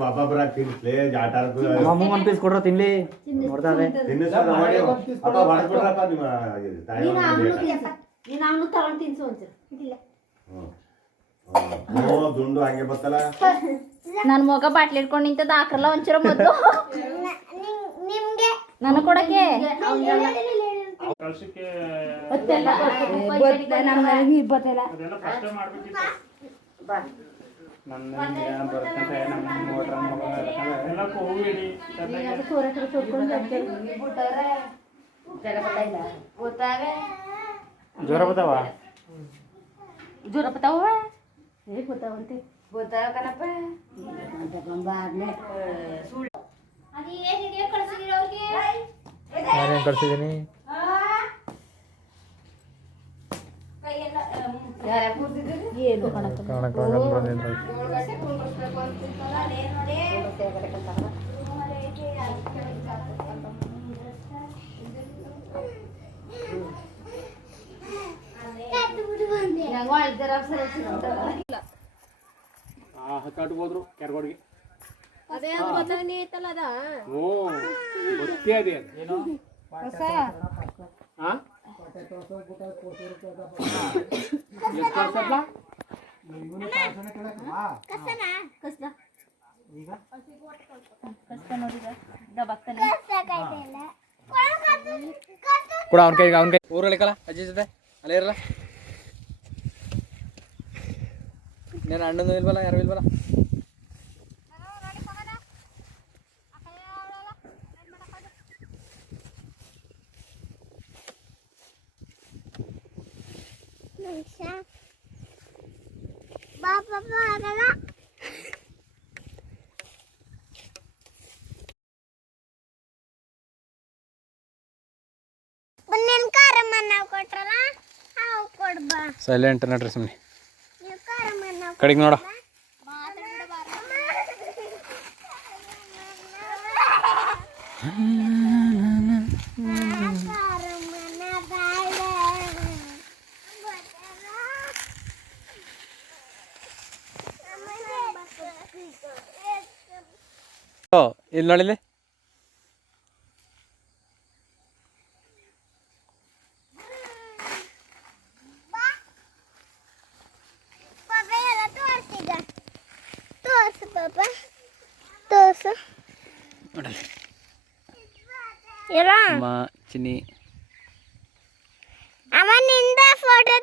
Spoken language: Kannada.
ಒಬ್ಬೊಬ್ಬರ ತಿನ್ಸ್ಲೇ ಜಾಟಾರ ಒಂದು ಪೀಸ್ ಕೊಡ್ರ ತಿನ್ಲಿ ನೋಡ್ತಾವೆ ದುಂಡು ಹಂಗೆ ಬತ್ತಲ್ಲ ನನ್ ಮಗ ಬಾಟ್ಲಿ ಇಟ್ಕೊಂಡು ನಿಂತದ ಹಾಕಲ್ಲ ಒಂಚೂರ ಮೊದ್ಲು ನಾನು ಕೊಡಕ್ಕೆ ಜ್ವರ ಬತ್ತಾವ ಜ್ವರ ಬತ್ತಾವ ನಾನೇನು ಕಳ್ಸಿದ್ದೀನಿ ಏನು ಕಟ್ಬೋದ್ರು ಕೆರ್ಗೋಡ್ಗೆ ಅದೇ ಗೊತ್ತಾಗ ಐತಲ್ಲ ಅದ ಓ ಗೊತ್ತೇ ಅದೇ ಏನು ಕೂಡ ಅವನ ಕೈ ಊರಲ್ಲಿಕ್ಕಲ್ಲ ಅಜ್ಜಿ ಜೊತೆ ಅಲ್ಲೇ ಇರಲ್ಲ నేను అಣ್ಣను వెళ్ళాలా ఎర వెళ్ళాలా ಸೈಲೆಂಟ್ ನಡ್ರಿ ಸುಮ್ಮನೆ ಕಡೆಗೆ ನೋಡ ಇಲ್ಲಿ ನೋಡಿಲಿ ಚಿನ್ನಿ ಅವನಿಂದ ಫೋಟೋ